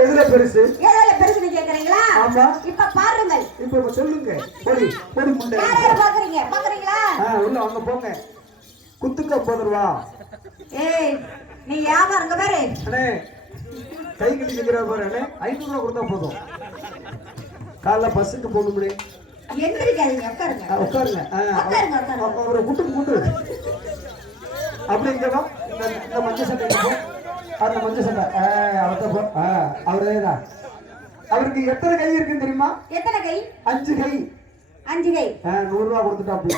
எதுல பெருசு? எதுல பெருசுன்னு கேக்குறீங்களா? ஆமா. இப்ப பாருங்கள். இப்ப இப்ப சொல்லுங்க. பொடி பொடி முண்டை. யார் பாக்குறீங்க? பாக்குறீங்களா? ஆ உள்ள வாங்க போங்க. குத்துக்க போதுருவா. ஏய் நீ வியாபாரம் இங்க பாரு. அண்ணே கை கட்டி நிக்கிற பாரு அண்ணே. ஐநூறு ரூபா கொடுத்தா போதும். காலைல பஸ்ஸுக்கு போக முடியும் எந்திரிக்காதீங்க உட்காருங்க. உட்காருங்க. உட்காருங்க, அவரை குட்டு குட்டு அப்படி வா இந்த மஞ்சள் சட்டை அந்த மஞ்சள் சட்டை. ஆ, அவரே தான் அவருக்கு எத்தனை கை இருக்குன்னு தெரியுமா? எத்தனை கை? அஞ்சு கை. அஞ்சு கை. நூறு ரூபா கொடுத்துட்டாப்ல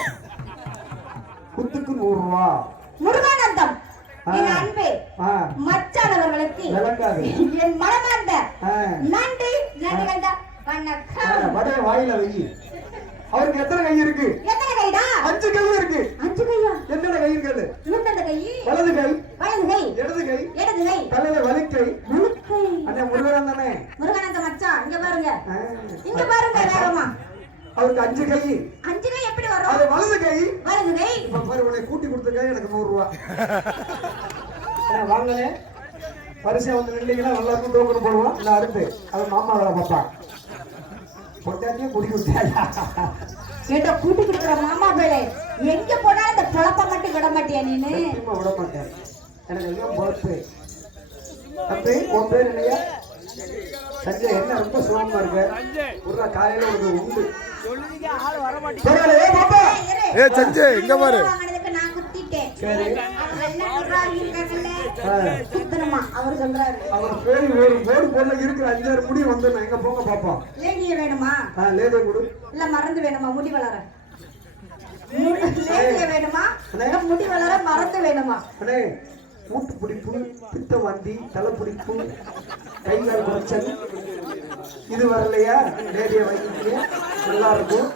குத்துக்கு நூறு ரூபா முருகானந்தம். ஆ. என் அன்பே மச்சானவர்களுக்கு என் மனமார்ந்த நன்றி நன்றிகள் வணக்கம். வாயில வை. அவருக்கு எத்தனை கை இருக்கு? எத்தனை கைடா? அஞ்சு கை இருக்கு அஞ்சு கையா என்னென்ன கை இருக்குது நூத்தந்த கை வலது கை வலது கை இடது கை இடது கை தலையில வலிக்கை முழுக்கை அண்ணே முருகன் தானே? முருகானந்த மச்சான் இங்க பாருங்க. இங்க பாருங்க வேகமா. அவருக்கு அஞ்சு கை. அஞ்சு கை எப்படி வரும்? அது வலது கை. வலது கை. இப்ப பாரு உன்னை கூட்டி கொடுத்துருக்கா எனக்கு நூறு ரூபா. வாங்கண்ணே. பரிசை வந்து நின்றீங்கன்னா எல்லாருக்கும் டோக்கன் போடுவோம். நான் அடுத்து அது மாமா வேலை பாப்பா. பொட்டாட்டியும் குடி கொடுத்தாயா கேட்ட கூட்டி கொடுக்குற மாமா பேளே எங்க போனாலும் இந்த பிழப்ப மட்டும் விட மாட்டியா நீனு? விட மாட்டேன். எனக்கு எல்லாம் பொறுப்பு தம்பி உன் பேர் இல்லையா சஞ்சய் என்ன ரொம்ப சுகமா இருக்க? ஒரு காலையில ஒரு உண்டு. பரவாயில்ல, ஏய் பாப்பா. ஏ சஞ்சய் இங்க பாரு. வாங்கினதுக்கு நான் குத்திட்டேன் சரி. அவங்க எல்லாம் சொல்றாங்க இருக்காங்கல்ல ஆ. குத்தணுமா அவர் சொல்றாரு அவர் பேர் ஒரு போர்டு போல இருக்கிற அஞ்சாறு முடி வந்து எங்க போங்க பாப்போம் லேடிய வேணுமா லேதே கொடு. இல்ல மறந்து வேணுமா முடி வளர லேடிய வேணுமா முடி வளர மறந்து வேணுமா மூட்டு பிடிப்பு பித்த வாந்தி தலை பிடிப்பு கை கால் குறைச்சல் இது வரலையா? லேடியை வாங்கிக்கீங்க. நல்லா இருக்கும்.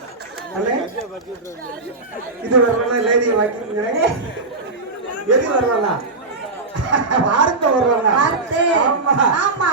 இது வரலாம் லேடியை வாங்கிக்கீங்க. எது வரலாம் வார்த்தை வரலாம் ஆமா.